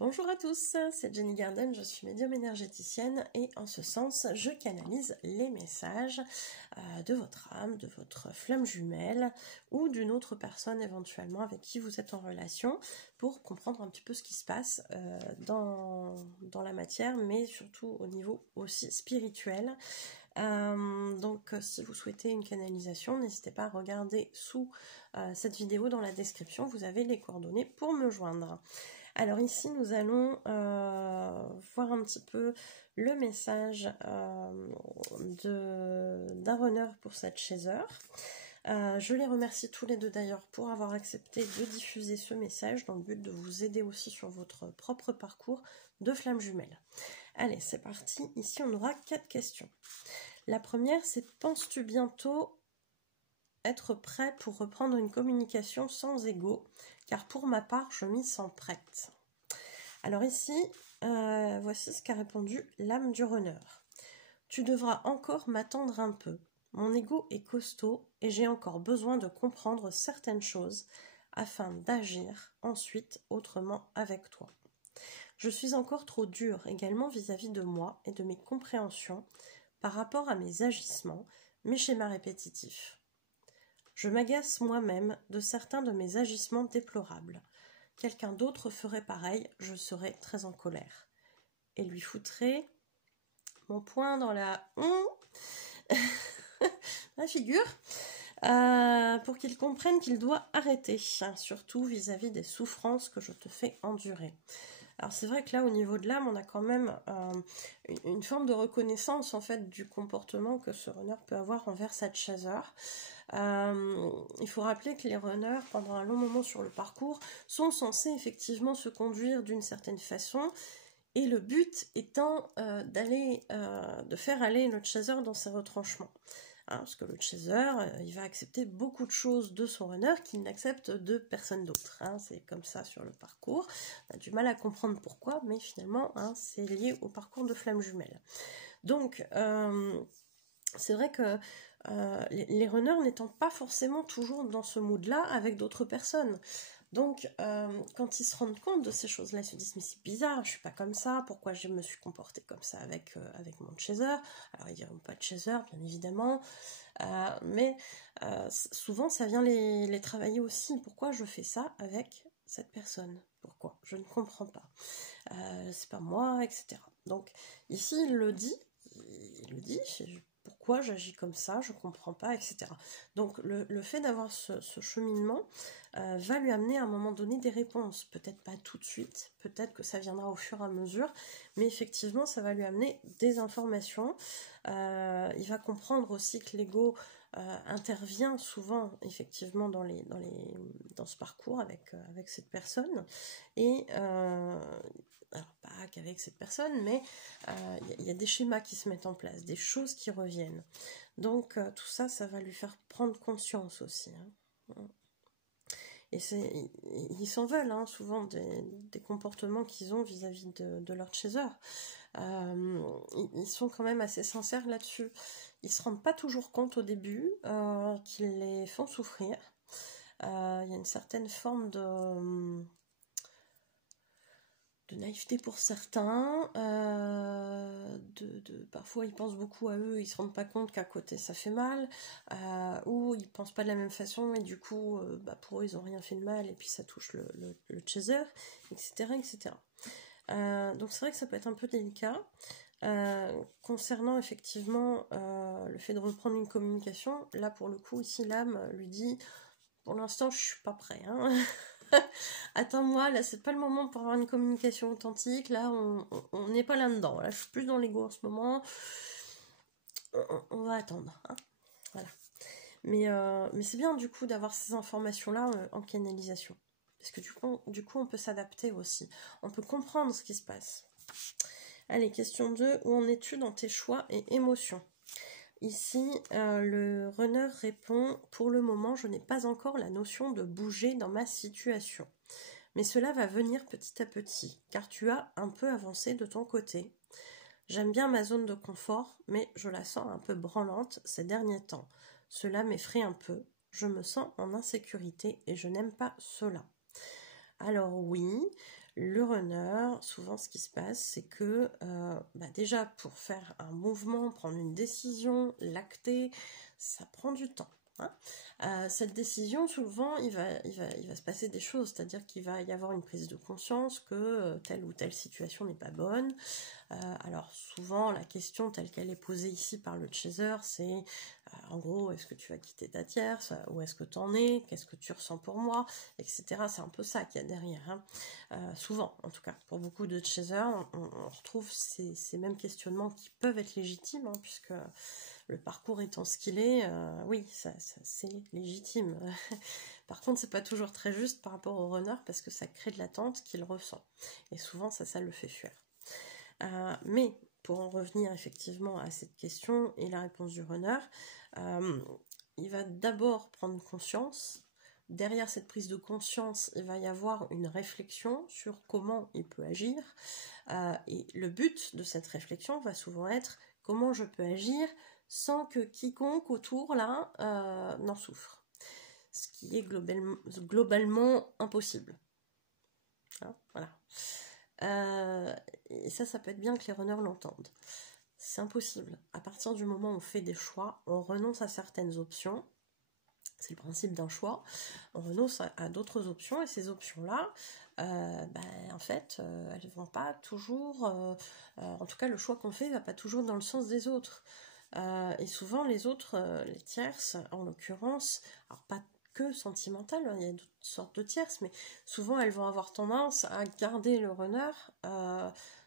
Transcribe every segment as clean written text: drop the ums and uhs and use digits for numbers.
Bonjour à tous, c'est Jenny Garden, je suis médium énergéticienne et en ce sens, je canalise les messages de votre âme, de votre flamme jumelle ou d'une autre personne éventuellement avec qui vous êtes en relation pour comprendre un petit peu ce qui se passe dans la matière, mais surtout au niveau aussi spirituel. Donc si vous souhaitez une canalisation, n'hésitez pas à regarder sous cette vidéo dans la description, vous avez les coordonnées pour me joindre. Alors ici nous allons voir un petit peu le message d'un runner pour cette chaser. Je les remercie tous les deux d'ailleurs pour avoir accepté de diffuser ce message dans le but de vous aider aussi sur votre propre parcours de flamme jumelle. Allez, c'est parti. Ici on aura 4 questions. La première, c'est: penses-tu bientôt être prêt pour reprendre une communication sans ego? Car pour ma part, je m'y sens prête. Alors ici, voici ce qu'a répondu l'âme du runner. Tu devras encore m'attendre un peu. Mon ego est costaud et j'ai encore besoin de comprendre certaines choses afin d'agir ensuite autrement avec toi. Je suis encore trop dure également vis-à-vis de moi et de mes compréhensions par rapport à mes agissements, mes schémas répétitifs. Je m'agace moi-même de certains de mes agissements déplorables. Quelqu'un d'autre ferait pareil, je serais très en colère. Et lui foutrais mon poing dans la figure pour qu'il comprenne qu'il doit arrêter, surtout vis-à-vis des souffrances que je te fais endurer. Alors c'est vrai que là, au niveau de l'âme, on a quand même une forme de reconnaissance en fait du comportement que ce runner peut avoir envers cette chaser. Il faut rappeler que les runners, pendant un long moment sur le parcours, sont censés effectivement se conduire d'une certaine façon, et le but étant de faire aller le chaser dans ses retranchements. Parce que le chaser, il va accepter beaucoup de choses de son runner qu'il n'accepte de personne d'autre. C'est comme ça sur le parcours. On a du mal à comprendre pourquoi, mais finalement, c'est lié au parcours de flamme jumelle. Donc, c'est vrai que les runners n'étant pas forcément toujours dans ce mood-là avec d'autres personnes. Donc, quand ils se rendent compte de ces choses-là, ils se disent « mais c'est bizarre, je suis pas comme ça, pourquoi je me suis comportée comme ça avec mon chaser ?» Alors, ils diront pas de chaser, bien évidemment, mais souvent, ça vient les travailler aussi. Pourquoi je fais ça avec cette personne? Pourquoi? Je ne comprends pas. C'est pas moi, etc. Donc, ici, il le dit, pourquoi j'agis comme ça, je comprends pas, etc. Donc le fait d'avoir ce cheminement va lui amener à un moment donné des réponses, peut-être pas tout de suite, peut-être que ça viendra au fur et à mesure, mais effectivement ça va lui amener des informations. Il va comprendre aussi que l'ego intervient souvent effectivement dans ce parcours avec cette personne, et alors pas qu'avec cette personne, mais il y a des schémas qui se mettent en place, des choses qui reviennent. Donc tout ça, ça va lui faire prendre conscience aussi. Et ils s'en veulent souvent des comportements qu'ils ont vis-à-vis de leur chaser. Ils sont quand même assez sincères là-dessus. Ils se rendent pas toujours compte au début qu'ils les font souffrir. Il y a une certaine forme de naïveté pour certains, parfois ils pensent beaucoup à eux, ils se rendent pas compte qu'à côté ça fait mal, ou ils pensent pas de la même façon et du coup pour eux ils ont rien fait de mal et puis ça touche le chaser, etc. etc. Donc c'est vrai que ça peut être un peu délicat. Concernant effectivement le fait de reprendre une communication, là pour le coup ici l'âme lui dit pour l'instant je suis pas prêt, attends-moi, là c'est pas le moment pour avoir une communication authentique, là on n'est pas là-dedans, là je suis plus dans l'ego en ce moment, on va attendre, voilà. Mais c'est bien du coup d'avoir ces informations-là en canalisation, parce que du coup on peut s'adapter aussi, on peut comprendre ce qui se passe. Allez, question 2, où en es-tu dans tes choix et émotions? Ici, le runner répond « Pour le moment, je n'ai pas encore la notion de bouger dans ma situation. Mais cela va venir petit à petit, car tu as un peu avancé de ton côté. J'aime bien ma zone de confort, mais je la sens un peu branlante ces derniers temps. Cela m'effraie un peu. Je me sens en insécurité et je n'aime pas cela. » Alors oui, Le runner, souvent ce qui se passe, c'est que déjà pour faire un mouvement, prendre une décision, l'acter, ça prend du temps. Cette décision, souvent, il va se passer des choses, c'est-à-dire qu'il va y avoir une prise de conscience que telle ou telle situation n'est pas bonne. Alors souvent, la question telle qu'elle est posée ici par le chaser, c'est en gros, est-ce que tu vas quitter ta tierce, où est-ce que tu en es, qu'est-ce que tu ressens pour moi, etc. C'est un peu ça qu'il y a derrière. Souvent, en tout cas, pour beaucoup de chasers, on retrouve ces mêmes questionnements qui peuvent être légitimes, puisque le parcours étant ce qu'il est, oui, ça c'est légitime. Par contre, c'est pas toujours très juste par rapport au runner parce que ça crée de l'attente qu'il ressent. Et souvent, ça le fait fuir. Mais pour en revenir effectivement à cette question et la réponse du runner, il va d'abord prendre conscience. Derrière cette prise de conscience, il va y avoir une réflexion sur comment il peut agir. Et le but de cette réflexion va souvent être comment je peux agir sans que quiconque autour là n'en souffre. Ce qui est globalement impossible. Voilà. Et ça peut être bien que les runners l'entendent. C'est impossible. À partir du moment où on fait des choix, on renonce à certaines options. C'est le principe d'un choix. On renonce à d'autres options et ces options-là, en fait, elles vont pas toujours. En tout cas, le choix qu'on fait ne va pas toujours dans le sens des autres. Et souvent, les autres, les tierces, en l'occurrence, alors pas que sentimentales, il y a d'autres sortes de tierces, mais souvent elles vont avoir tendance à garder le runner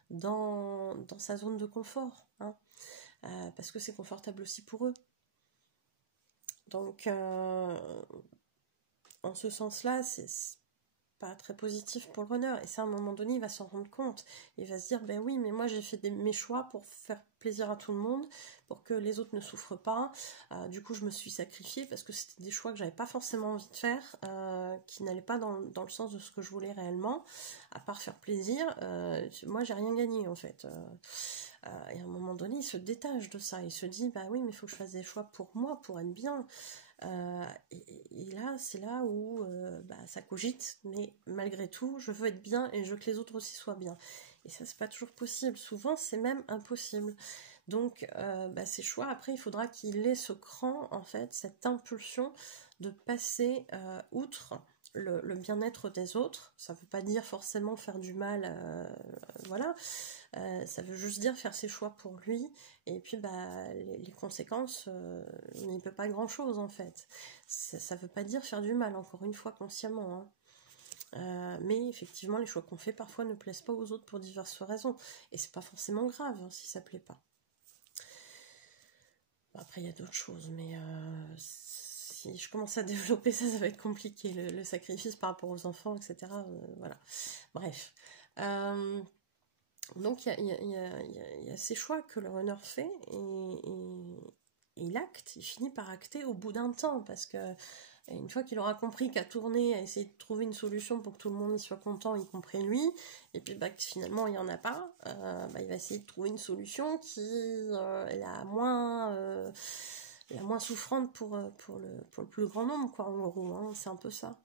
dans sa zone de confort, parce que c'est confortable aussi pour eux. Donc, en ce sens-là, c'est pas très positif pour le runner. Et ça, à un moment donné, il va s'en rendre compte. Il va se dire, ben oui, mais moi, j'ai fait mes choix pour faire plaisir à tout le monde, pour que les autres ne souffrent pas. Du coup, je me suis sacrifiée parce que c'était des choix que j'avais pas forcément envie de faire, qui n'allaient pas dans le sens de ce que je voulais réellement. À part faire plaisir, moi, j'ai rien gagné, en fait. Et à un moment donné, il se détache de ça. Il se dit, bah oui, mais il faut que je fasse des choix pour moi, pour être bien. Et là, c'est là où ça cogite, mais malgré tout, je veux être bien et je veux que les autres aussi soient bien. Et ça, c'est pas toujours possible. Souvent, c'est même impossible. Donc, ces choix, après, il faudra qu'il ait ce cran, en fait, cette impulsion de passer outre le bien-être des autres. Ça veut pas dire forcément faire du mal, voilà. Ça veut juste dire faire ses choix pour lui, et puis les conséquences, il n'y peut pas grand chose en fait. Ça veut pas dire faire du mal, encore une fois, consciemment. Mais effectivement, les choix qu'on fait parfois ne plaisent pas aux autres pour diverses raisons, et c'est pas forcément grave si ça plaît pas. Après, il y a d'autres choses, mais si je commence à développer ça, ça va être compliqué. Le sacrifice par rapport aux enfants, etc. Voilà. Bref. Donc il y a ces choix que le runner fait et il acte, il finit par acter au bout d'un temps, parce que une fois qu'il aura compris qu'à tourner, à essayer de trouver une solution pour que tout le monde y soit content, y compris lui, et puis que finalement il n'y en a pas, il va essayer de trouver une solution qui est la moins souffrante pour le plus grand nombre, quoi, en gros, c'est un peu ça.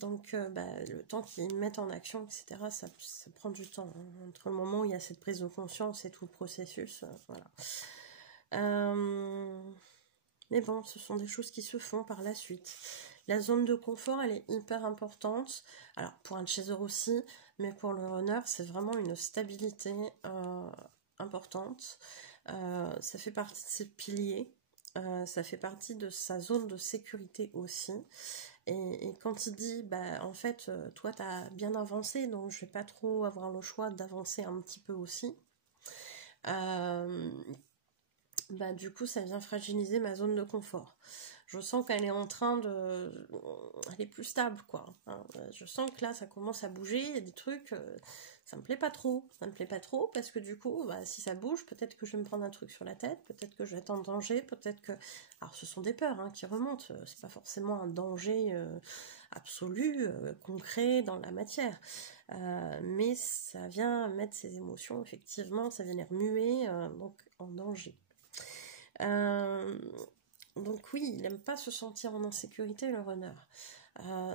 Donc le temps qu'ils mettent en action, etc., ça prend du temps, entre le moment où il y a cette prise de conscience et tout le processus, voilà. Mais bon, ce sont des choses qui se font par la suite. La zone de confort, elle est hyper importante, alors pour un chaser aussi, mais pour le runner, c'est vraiment une stabilité importante. Ça fait partie de ses piliers, ça fait partie de sa zone de sécurité aussi. Et quand il dit, en fait, toi, t'as bien avancé, donc je vais pas trop avoir le choix d'avancer un petit peu aussi. Du coup, ça vient fragiliser ma zone de confort. Je sens qu'elle est en train de... Elle est plus stable, quoi. Je sens que là, ça commence à bouger, il y a des trucs... ça me plaît pas trop. Ça me plaît pas trop parce que du coup, si ça bouge, peut-être que je vais me prendre un truc sur la tête, peut-être que je vais être en danger, peut-être que... Alors, ce sont des peurs qui remontent. C'est pas forcément un danger absolu, concret dans la matière. Mais ça vient mettre ses émotions, effectivement, ça vient les remuer, donc en danger. Donc oui, il n'aime pas se sentir en insécurité, le runner.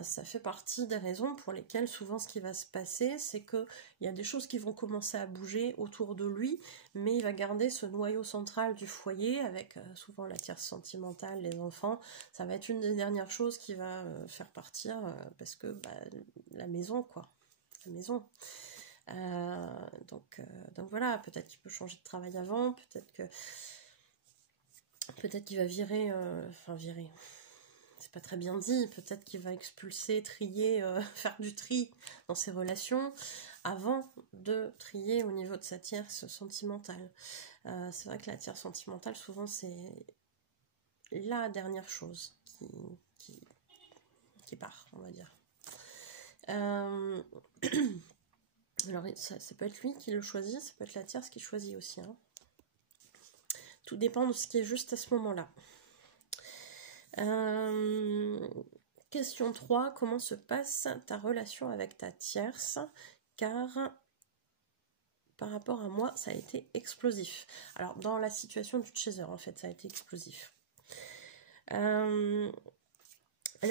ça fait partie des raisons pour lesquelles souvent ce qui va se passer, c'est qu'il y a des choses qui vont commencer à bouger autour de lui, mais il va garder ce noyau central du foyer avec souvent la tierce sentimentale, les enfants. Ça va être une des dernières choses qui va faire partir parce que la maison, quoi. La maison. Donc voilà, peut-être qu'il peut changer de travail avant, peut-être qu'il va virer, virer, c'est pas très bien dit, peut-être qu'il va expulser, trier, faire du tri dans ses relations avant de trier au niveau de sa tierce sentimentale. C'est vrai que la tierce sentimentale, souvent, c'est la dernière chose qui part, on va dire. Alors, ça peut être lui qui le choisit, ça peut être la tierce qui choisit aussi. Hein. Tout dépend de ce qui est juste à ce moment-là. Question 3, comment se passe ta relation avec ta tierce? Car par rapport à moi, ça a été explosif. Alors, dans la situation du chaser, en fait, ça a été explosif. Alors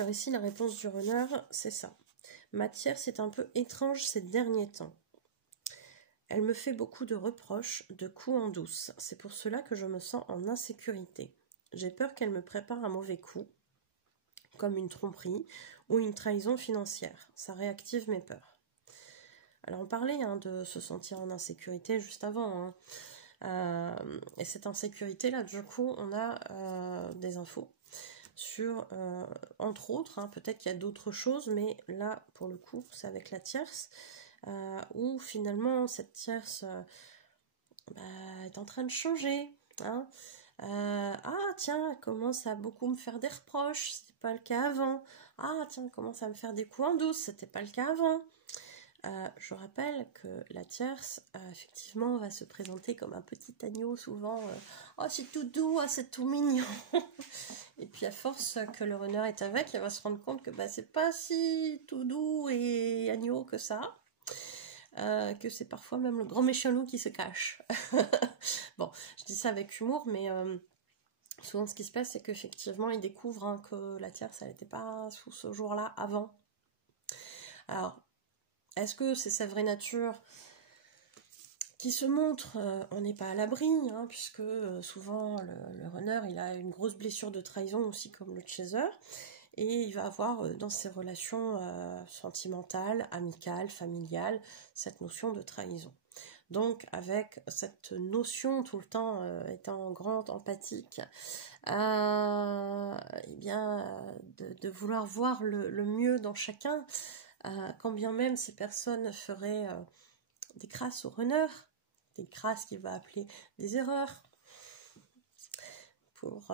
ici, la réponse du runner, c'est ça. Ma tierce est un peu étrange ces derniers temps. Elle me fait beaucoup de reproches, de coups en douce. C'est pour cela que je me sens en insécurité. J'ai peur qu'elle me prépare un mauvais coup, comme une tromperie ou une trahison financière. Ça réactive mes peurs. Alors on parlait de se sentir en insécurité juste avant. Et cette insécurité-là, du coup, on a des infos sur, entre autres, peut-être qu'il y a d'autres choses, mais là, pour le coup, c'est avec la tierce, où finalement, cette tierce est en train de changer. Tiens, elle commence à beaucoup me faire des reproches, c'était pas le cas avant. Ah tiens, elle commence à me faire des coups en douce, c'était pas le cas avant. Je rappelle que la tierce, effectivement, va se présenter comme un petit agneau, souvent. Oh, c'est tout doux, oh, c'est tout mignon. Et puis, à force que le runner est avec, il va se rendre compte que c'est pas si tout doux et agneau que ça. Que c'est parfois même le grand méchant loup qui se cache. Bon, je dis ça avec humour, mais souvent ce qui se passe, c'est qu'effectivement, il découvre que la tierce, elle n'était pas sous ce jour-là avant. Alors, est-ce que c'est sa vraie nature qui se montre? On n'est pas à l'abri, puisque souvent le runner, il a une grosse blessure de trahison aussi comme le chaser, et il va avoir dans ses relations sentimentales, amicales, familiales, cette notion de trahison. Donc avec cette notion tout le temps étant grande, empathique, de vouloir voir le mieux dans chacun, quand bien même ces personnes feraient des crasses au runner, des crasses qu'il va appeler des erreurs, pour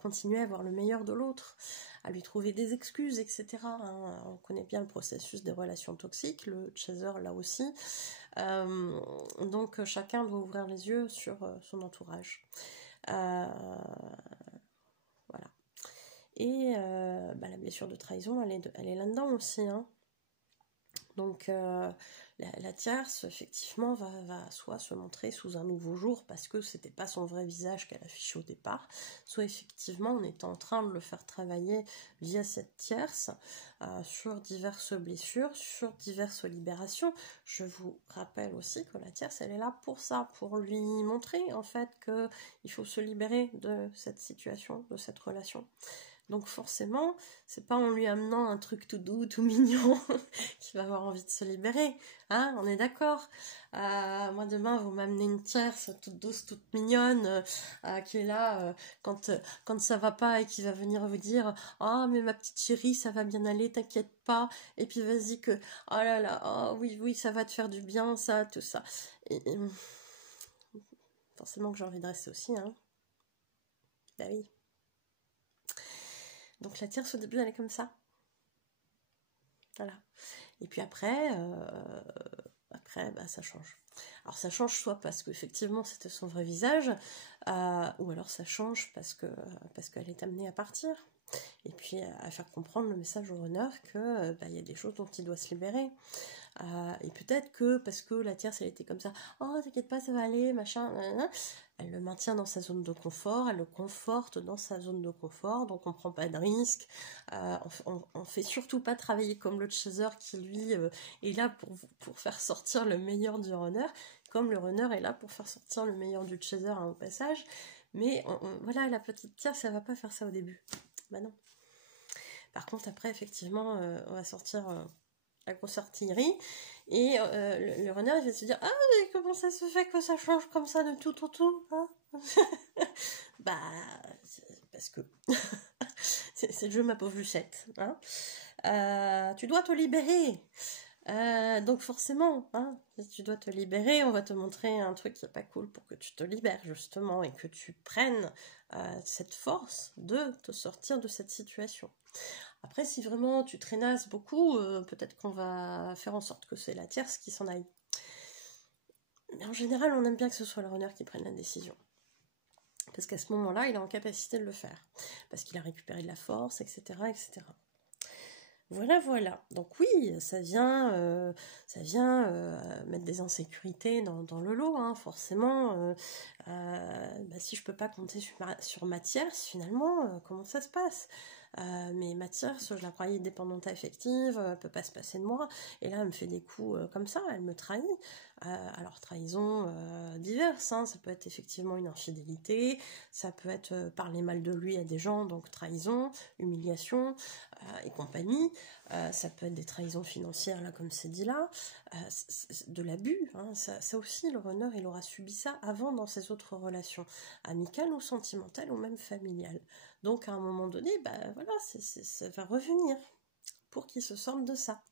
continuer à voir le meilleur de l'autre, à lui trouver des excuses, etc. On connaît bien le processus des relations toxiques, le chaser là aussi. Donc chacun doit ouvrir les yeux sur son entourage. Voilà. Et la blessure de trahison, elle est là-dedans aussi. Donc la tierce, effectivement, va soit se montrer sous un nouveau jour parce que c'était pas son vrai visage qu'elle affichait au départ, soit effectivement on est en train de le faire travailler via cette tierce sur diverses blessures, sur diverses libérations. Je vous rappelle aussi que la tierce, elle est là pour ça, pour lui montrer en fait qu'il faut se libérer de cette situation, de cette relation. Donc forcément, c'est pas en lui amenant un truc tout doux, tout mignon qu'il va avoir envie de se libérer. On est d'accord. Moi demain, vous m'amenez une tierce toute douce, toute mignonne, qui est là quand ça va pas et qui va venir vous dire « Ah, mais ma petite chérie, ça va bien aller, t'inquiète pas. » Et puis vas-y que « Oh là là, oh oui, ça va te faire du bien, ça, tout ça. » Et forcément que j'ai envie de rester aussi, Bah oui. Donc la tierce au début elle est comme ça. Voilà. Et puis après ça change. Alors ça change soit parce qu'effectivement c'était son vrai visage, ou alors ça change parce qu'elle est amenée à partir. Et puis à faire comprendre le message au runner que y a des choses dont il doit se libérer. Et peut-être que, parce que la tierce, elle était comme ça, oh, t'inquiète pas, ça va aller, machin, elle le maintient dans sa zone de confort, elle le conforte dans sa zone de confort, donc on prend pas de risque, on fait surtout pas travailler comme le chaser qui, lui, est là pour faire sortir le meilleur du runner, comme le runner est là pour faire sortir le meilleur du chaser au passage, mais voilà, la petite tierce, elle va pas faire ça au début. Bah non. Par contre, après, effectivement, on va sortir la grosse artillerie, et le runner, il va se dire, ah, mais comment ça se fait que ça change comme ça de tout au tout, hein? Bah, parce que c'est le jeu, ma pauvre Lucette, hein. Tu dois te libérer. Donc forcément, hein, si tu dois te libérer, on va te montrer un truc qui est pas cool pour que tu te libères justement et que tu prennes cette force de te sortir de cette situation. Après, si vraiment tu traînasses beaucoup, peut-être qu'on va faire en sorte que c'est la tierce qui s'en aille. Mais en général, on aime bien que ce soit le runner qui prenne la décision. Parce qu'à ce moment-là, il est en capacité de le faire. Parce qu'il a récupéré de la force, etc., etc. Voilà, voilà. Donc oui, ça vient mettre des insécurités dans le lot, hein, forcément. Si je peux pas compter sur ma tierce, finalement, comment ça se passe? Mais ma tierce, je la croyais dépendante affective, elle peut pas se passer de moi, et là elle me fait des coups comme ça, elle me trahit. Alors trahison diverses, hein, ça peut être effectivement une infidélité, ça peut être parler mal de lui à des gens, donc trahison, humiliation et compagnie. Ça peut être des trahisons financières, là, comme c'est dit là, de l'abus, hein, ça aussi, le runner, il aura subi ça avant dans ses autres relations, amicales ou sentimentales ou même familiales. Donc, à un moment donné, bah voilà, ça va revenir pour qu'il se sorte de ça.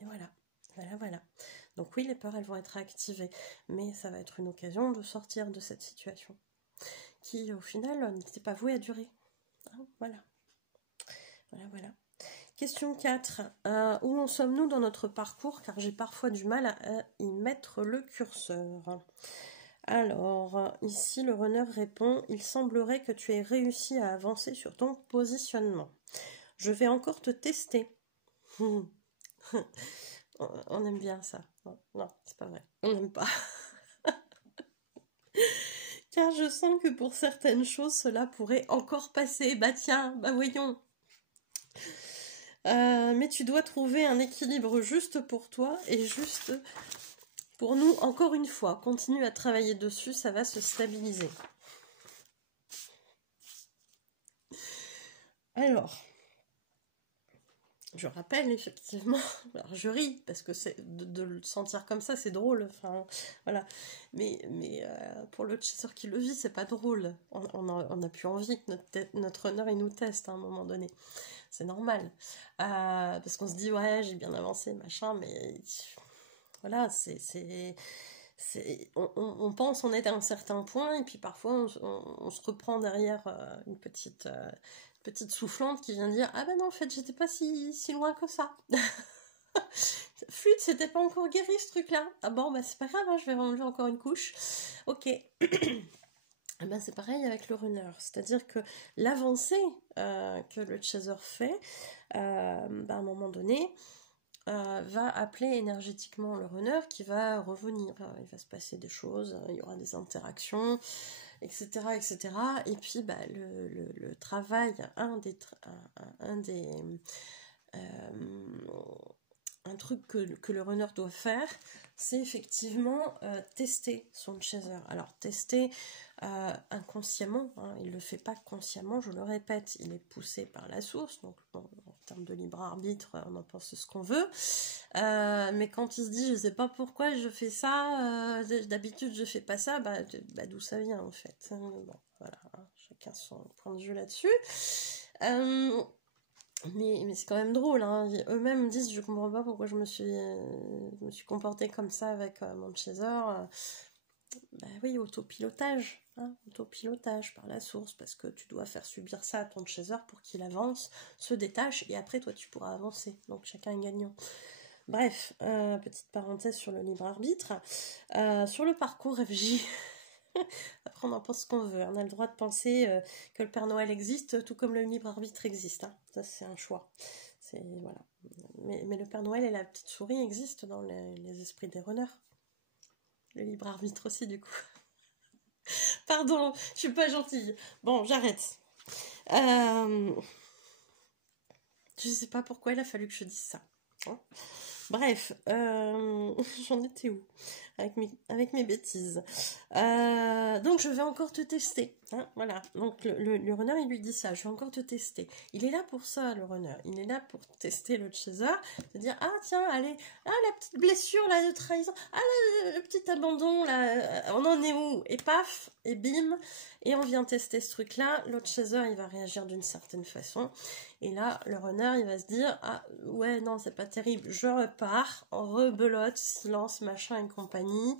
Et voilà, voilà, voilà. Donc oui, les peurs, elles vont être activées, mais ça va être une occasion de sortir de cette situation, qui, au final, n'était pas vouée à durer. Hein, voilà. Voilà, voilà. Question 4. Où en sommes-nous dans notre parcours? Car j'ai parfois du mal à y mettre le curseur. Alors, ici, le runner répond, il semblerait que tu aies réussi à avancer sur ton positionnement. Je vais encore te tester. On aime bien ça. Non, c'est pas vrai. On n'aime pas. Car je sens que pour certaines choses, cela pourrait encore passer. Bah tiens, bah voyons. Mais tu dois trouver un équilibre juste pour toi et juste pour nous. Encore une fois, continue à travailler dessus, ça va se stabiliser. Alors, je rappelle effectivement, alors je ris parce que c'est de le sentir comme ça, c'est drôle. Enfin, voilà. Mais pour le chaser qui le vit, c'est pas drôle. On a plus envie que notre runner il nous teste à un moment donné. C'est normal. Parce qu'on se dit, ouais, j'ai bien avancé, machin, mais voilà, on pense en être à un certain point, et puis parfois on se reprend derrière une petite soufflante qui vient dire, ah ben non, en fait, j'étais pas si loin que ça. Flûte, c'était pas encore guéri ce truc-là. Ah bon, bah c'est pas grave, hein, je vais enlever encore une couche. Ok. Ben, c'est pareil avec le runner, c'est-à-dire que l'avancée que le chaser fait, à un moment donné, va appeler énergétiquement le runner qui va revenir. Il va se passer des choses, il y aura des interactions, etc. etc. Et puis bah, le travail, un truc que le runner doit faire, c'est effectivement tester son chaser. Alors tester inconsciemment, hein, il ne le fait pas consciemment, je le répète, il est poussé par la source, donc bon, en termes de libre arbitre, on en pense ce qu'on veut, mais quand il se dit je sais pas pourquoi je fais ça, d'habitude je fais pas ça, d'où ça vient en fait, hein, bon, voilà, hein, chacun son point de vue là-dessus. Mais c'est quand même drôle, hein. Eux-mêmes disent je comprends pas pourquoi je me suis comportée comme ça avec mon chaser. Bah oui, autopilotage, hein, autopilotage par la source, parce que tu dois faire subir ça à ton chaser pour qu'il avance, se détache, et après toi tu pourras avancer, donc chacun est gagnant. Bref, petite parenthèse sur le libre arbitre. Sur le parcours FJ, après on en pense ce qu'on veut, on a le droit de penser que le Père Noël existe, tout comme le libre arbitre existe, hein. Ça c'est un choix. Voilà. Mais le Père Noël et la petite souris existent dans les esprits des runners. Le libre arbitre aussi, du coup. Pardon, je suis pas gentille. Bon, j'arrête. Je sais pas pourquoi il a fallu que je dise ça. Hein. Bref, j'en étais où avec mes bêtises. Donc je vais encore te tester. Hein, voilà. Donc le runner, il lui dit ça. Je vais encore te tester. Il est là pour ça, le runner. Il est là pour tester le chaser. Se dire, ah tiens, allez, ah la petite blessure là de trahison. Ah le petit abandon là, on en est où? Et paf, et bim. Et on vient tester ce truc-là. L'autre chaser, il va réagir d'une certaine façon. Et là, le runner, il va se dire, ah ouais, non, c'est pas terrible, je repars, on rebelote, silence, machin et compagnie,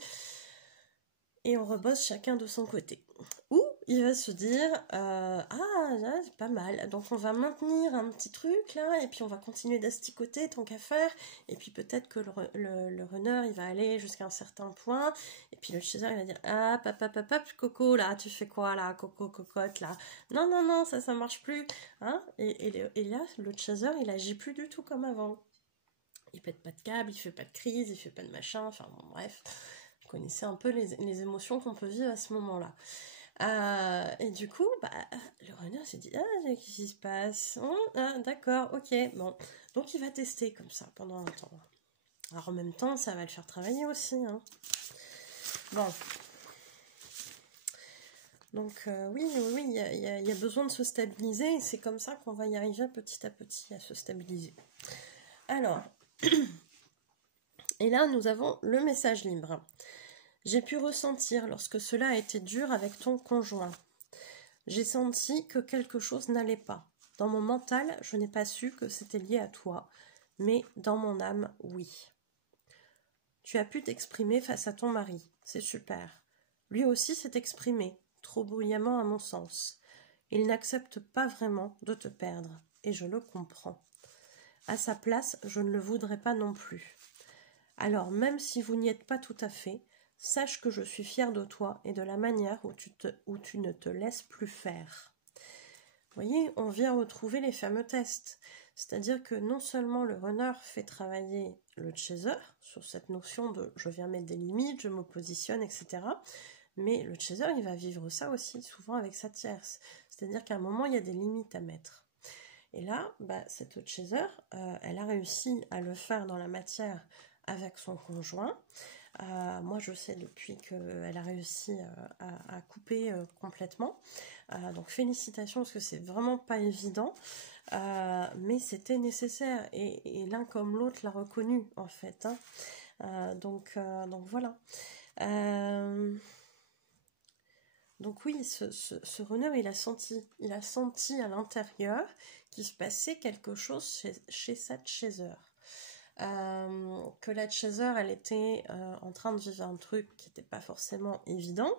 et on rebosse chacun de son côté. Ou il va se dire, ah, là, c'est pas mal, donc on va maintenir un petit truc là, et puis on va continuer d'asticoter tant qu'à faire, et puis peut-être que le runner, il va aller jusqu'à un certain point, et puis le chaser, il va dire, ah, papa, Coco, là, tu fais quoi là, Coco, cocotte, là, non, ça marche plus, hein, et là, le chaser, il agit plus du tout comme avant. Il pète pas de câble, il fait pas de crise, il fait pas de machin, enfin bon, bref, vous connaissez un peu les émotions qu'on peut vivre à ce moment-là. Et du coup, le runner s'est dit, ah, qu'est-ce qui se passe? D'accord, ok, bon. Donc il va tester comme ça pendant un temps. Alors en même temps, ça va le faire travailler aussi. Hein. Bon. Donc oui, il y a besoin de se stabiliser et c'est comme ça qu'on va y arriver petit à petit à se stabiliser. Alors, et là nous avons le message libre. J'ai pu ressentir lorsque cela a été dur avec ton conjoint. J'ai senti que quelque chose n'allait pas. Dans mon mental, je n'ai pas su que c'était lié à toi, mais dans mon âme, oui. Tu as pu t'exprimer face à ton mari, c'est super. Lui aussi s'est exprimé, trop bruyamment à mon sens. Il n'accepte pas vraiment de te perdre, et je le comprends. À sa place, je ne le voudrais pas non plus. Alors, même si vous n'y êtes pas tout à fait, sache que je suis fière de toi et de la manière où tu ne te laisses plus faire. Vous voyez, on vient retrouver les fameux tests. C'est-à-dire que non seulement le runner fait travailler le chaser sur cette notion de je viens mettre des limites, je m'oppositionne, etc. Mais le chaser, il va vivre ça aussi souvent avec sa tierce. C'est-à-dire qu'à un moment, il y a des limites à mettre. Et là, cette chaser, elle a réussi à le faire dans la matière avec son conjoint. Moi, je sais depuis qu'elle a réussi à couper complètement. Donc, félicitations, parce que c'est vraiment pas évident. Mais c'était nécessaire. Et l'un comme l'autre l'a reconnu, en fait. Hein. Donc voilà. Donc oui, ce runner, il a senti à l'intérieur qu'il se passait quelque chose chez cette chaser. Que la chaser, elle était en train de vivre un truc qui n'était pas forcément évident,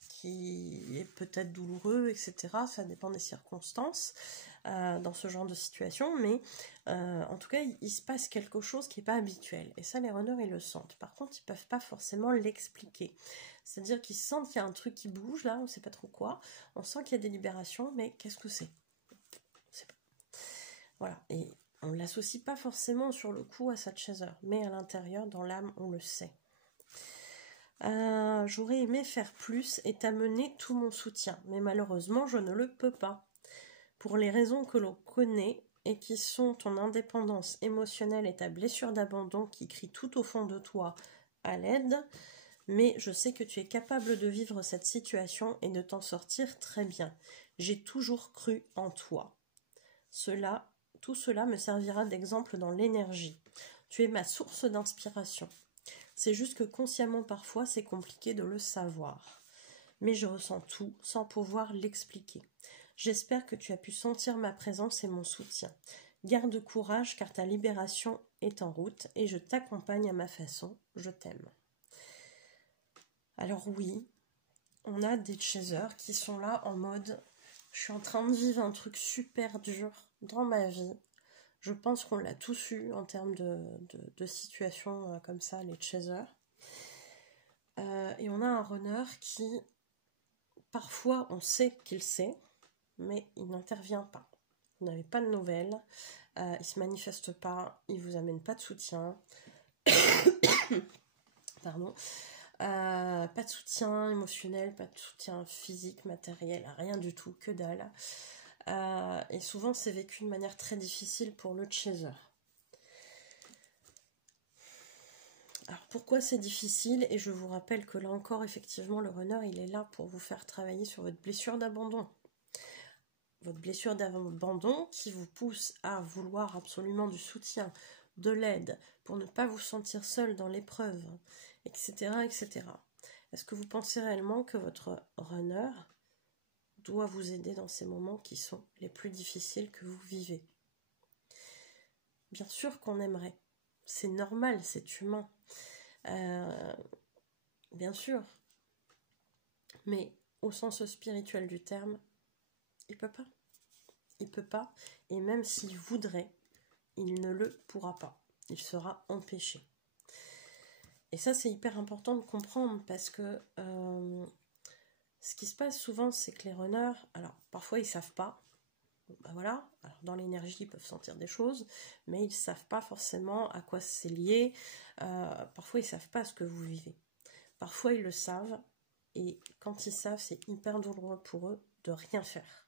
qui est peut-être douloureux, etc. Ça dépend des circonstances dans ce genre de situation, mais en tout cas, il se passe quelque chose qui n'est pas habituel. Et ça, les runners, ils le sentent. Par contre, ils ne peuvent pas forcément l'expliquer. C'est-à-dire qu'ils sentent qu'il y a un truc qui bouge, là, on ne sait pas trop quoi. On sent qu'il y a des libérations, mais qu'est-ce que c'est? On sait pas. Voilà, et on ne l'associe pas forcément sur le coup à sa chaser, mais à l'intérieur, dans l'âme, on le sait. J'aurais aimé faire plus et t'amener tout mon soutien, mais malheureusement, je ne le peux pas. Pour les raisons que l'on connaît et qui sont ton indépendance émotionnelle et ta blessure d'abandon qui crie tout au fond de toi à l'aide, mais je sais que tu es capable de vivre cette situation et de t'en sortir très bien. J'ai toujours cru en toi. Tout cela me servira d'exemple dans l'énergie. Tu es ma source d'inspiration. C'est juste que consciemment parfois c'est compliqué de le savoir. Mais je ressens tout sans pouvoir l'expliquer. J'espère que tu as pu sentir ma présence et mon soutien. Garde courage car ta libération est en route et je t'accompagne à ma façon. Je t'aime. Alors oui, on a des chasers qui sont là en mode je suis en train de vivre un truc super dur dans ma vie. Je pense qu'on l'a tous eu en termes de situations comme ça, les chasers. Et on a un runner qui, parfois, on sait qu'il sait, mais il n'intervient pas. vous n'avez pas de nouvelles, il ne se manifeste pas, il ne vous amène pas de soutien, pardon, pas de soutien émotionnel, pas de soutien physique, matériel, rien du tout, que dalle. Et souvent c'est vécu de manière très difficile pour le chaser. Alors pourquoi c'est difficile? Et je vous rappelle que là encore, effectivement, le runner, il est là pour vous faire travailler sur votre blessure d'abandon. Votre blessure d'abandon qui vous pousse à vouloir absolument du soutien, de l'aide, pour ne pas vous sentir seul dans l'épreuve, etc., etc. Est-ce que vous pensez réellement que votre runner doit vous aider dans ces moments qui sont les plus difficiles que vous vivez? Bien sûr qu'on aimerait. C'est normal, c'est humain. Bien sûr. Mais au sens spirituel du terme, il peut pas. Il peut pas. Et même s'il voudrait, il ne le pourra pas. Il sera empêché. Et ça, c'est hyper important de comprendre parce que ce qui se passe souvent, c'est que les runners, alors parfois ils savent pas. Ben voilà, alors dans l'énergie, ils peuvent sentir des choses, mais ils ne savent pas forcément à quoi c'est lié. Parfois, ils ne savent pas ce que vous vivez. Parfois, ils le savent, et quand ils savent, c'est hyper douloureux pour eux de rien faire.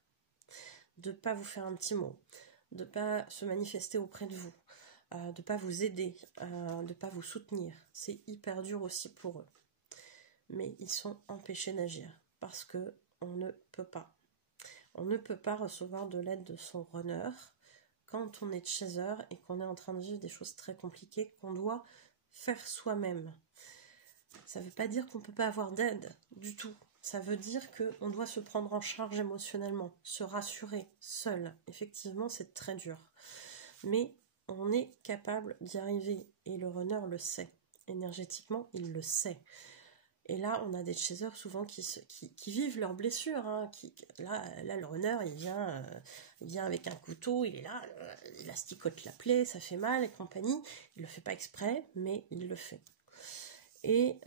De ne pas vous faire un petit mot, de ne pas se manifester auprès de vous, de ne pas vous aider, de ne pas vous soutenir. C'est hyper dur aussi pour eux. Mais ils sont empêchés d'agir, parce qu'on ne peut pas. On ne peut pas recevoir de l'aide de son runner quand on est chaser et qu'on est en train de vivre des choses très compliquées qu'on doit faire soi-même. Ça ne veut pas dire qu'on ne peut pas avoir d'aide du tout. Ça veut dire qu'on doit se prendre en charge émotionnellement, se rassurer seul. Effectivement, c'est très dur. Mais on est capable d'y arriver et le runner le sait. Énergétiquement, il le sait. Et là, on a des chasers souvent qui vivent leurs blessures. Hein, là, le runner, il vient avec un couteau, il est là, il asticote la plaie, ça fait mal et compagnie. Il le fait pas exprès, mais il le fait. Et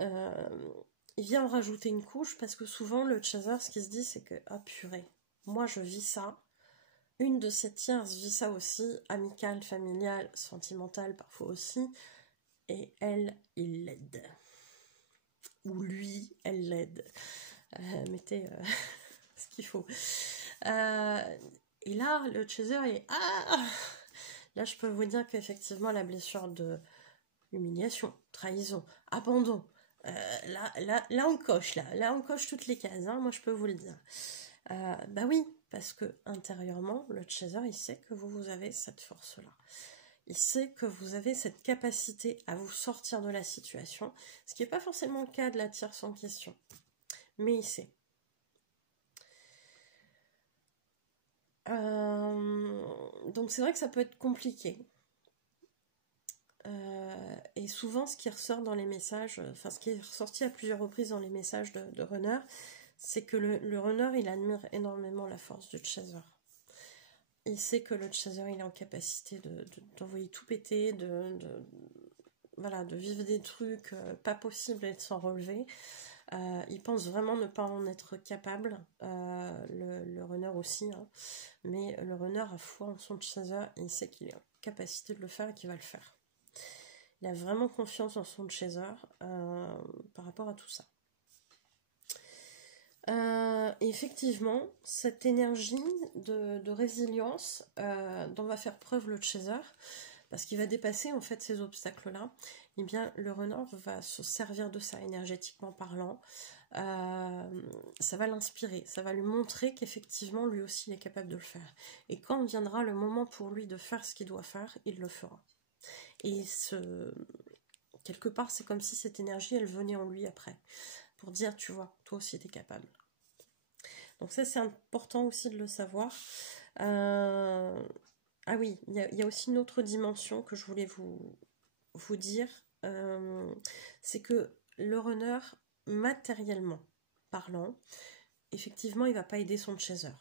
il vient en rajouter une couche parce que souvent, le chaser, ce qu'il se dit, c'est que, ah purée, moi je vis ça. Une de ses tierces vit ça aussi, amicale, familiale, sentimentale parfois aussi. Et elle, il l'aide. Ou lui, elle l'aide. Mettez ce qu'il faut. Et là, le chaser est... Ah, là, je peux vous dire qu'effectivement, la blessure de humiliation, trahison, abandon, là, on coche, là, on coche toutes les cases, hein, moi, je peux vous le dire. Bah oui, parce que intérieurement, le chaser, il sait que vous avez cette force-là. Il sait que vous avez cette capacité à vous sortir de la situation, ce qui n'est pas forcément le cas de la tierce en question. Mais il sait. Donc c'est vrai que ça peut être compliqué. Et souvent, ce qui ressort dans les messages, enfin ce qui est ressorti à plusieurs reprises dans les messages de runner, c'est que le runner, il admire énormément la force du chaser. Il sait que le chaser, il est en capacité d'envoyer tout péter, voilà, de vivre des trucs pas possibles et de s'en relever. Il pense vraiment ne pas en être capable, le runner aussi, hein. Mais le runner a foi en son chaser et il sait qu'il est en capacité de le faire et qu'il va le faire. Il a vraiment confiance en son chaser par rapport à tout ça. Et effectivement, cette énergie de résilience dont va faire preuve le chaser, parce qu'il va dépasser en fait ces obstacles-là, eh bien le runner va se servir de ça énergétiquement parlant. Ça va l'inspirer, ça va lui montrer qu'effectivement lui aussi il est capable de le faire. Et quand viendra le moment pour lui de faire ce qu'il doit faire, il le fera. Et quelque part c'est comme si cette énergie elle venait en lui après, pour dire tu vois, toi aussi t'es capable. Donc ça c'est important aussi de le savoir. Ah oui, il y a aussi une autre dimension que je voulais vous dire, c'est que le runner, matériellement parlant, effectivement, il ne va pas aider son chaser.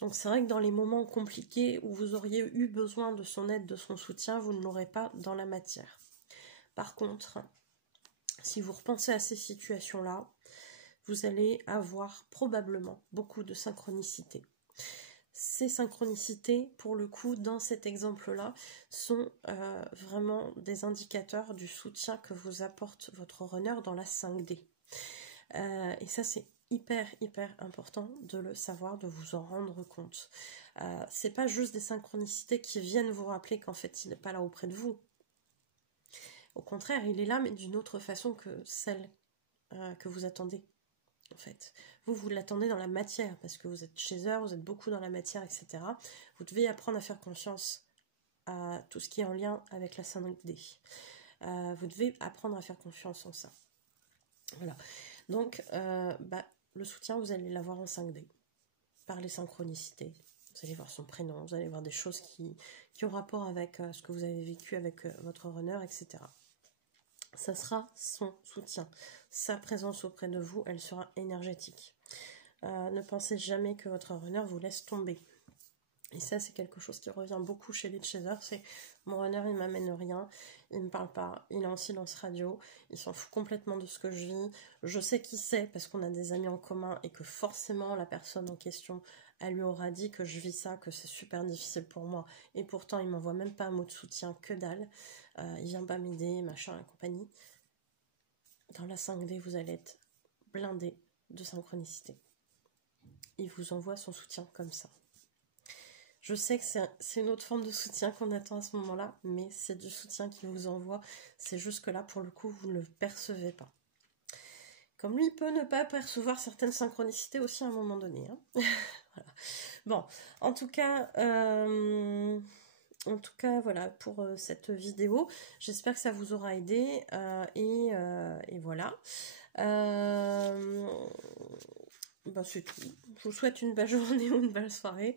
Donc c'est vrai que dans les moments compliqués où vous auriez eu besoin de son aide, de son soutien, vous ne l'aurez pas dans la matière. Par contre, si vous repensez à ces situations-là, vous allez avoir probablement beaucoup de synchronicité. ces synchronicités, pour le coup, dans cet exemple-là, sont vraiment des indicateurs du soutien que vous apporte votre runner dans la 5D. Et ça, c'est hyper important de le savoir, de vous en rendre compte. C'est pas juste des synchronicités qui viennent vous rappeler qu'en fait, il n'est pas là auprès de vous. Au contraire, il est là, mais d'une autre façon que celle que vous attendez. En fait, vous l'attendez dans la matière, parce que vous êtes chaser, vous êtes beaucoup dans la matière, etc. Vous devez apprendre à faire confiance à tout ce qui est en lien avec la 5D. Vous devez apprendre à faire confiance en ça. Voilà. Donc, le soutien, vous allez l'avoir en 5D, par les synchronicités. Vous allez voir son prénom, vous allez voir des choses qui ont rapport avec ce que vous avez vécu avec votre runner, etc. Ça sera son soutien. Sa présence auprès de vous, elle sera énergétique. Ne pensez jamais que votre runner vous laisse tomber. Et ça, c'est quelque chose qui revient beaucoup chez les chasers, c'est mon runner, il m'amène rien, il me parle pas, il est en silence radio, il s'en fout complètement de ce que je vis, je sais qui c'est parce qu'on a des amis en commun et que forcément la personne en question, elle lui aura dit que je vis ça, que c'est super difficile pour moi, et pourtant il m'envoie même pas un mot de soutien, que dalle, il vient pas m'aider, machin et compagnie. Dans la 5D, vous allez être blindé de synchronicité. Il vous envoie son soutien comme ça. Je sais que c'est une autre forme de soutien qu'on attend à ce moment-là, mais c'est du soutien qu'il vous envoie. C'est juste que là, pour le coup, vous ne le percevez pas. Comme lui, il peut ne pas percevoir certaines synchronicités aussi à un moment donné. Hein. Voilà. Bon, en tout cas, voilà pour cette vidéo. J'espère que ça vous aura aidé. Et voilà. C'est tout. Je vous souhaite une belle journée ou une belle soirée.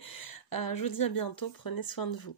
Je vous dis à bientôt. Prenez soin de vous.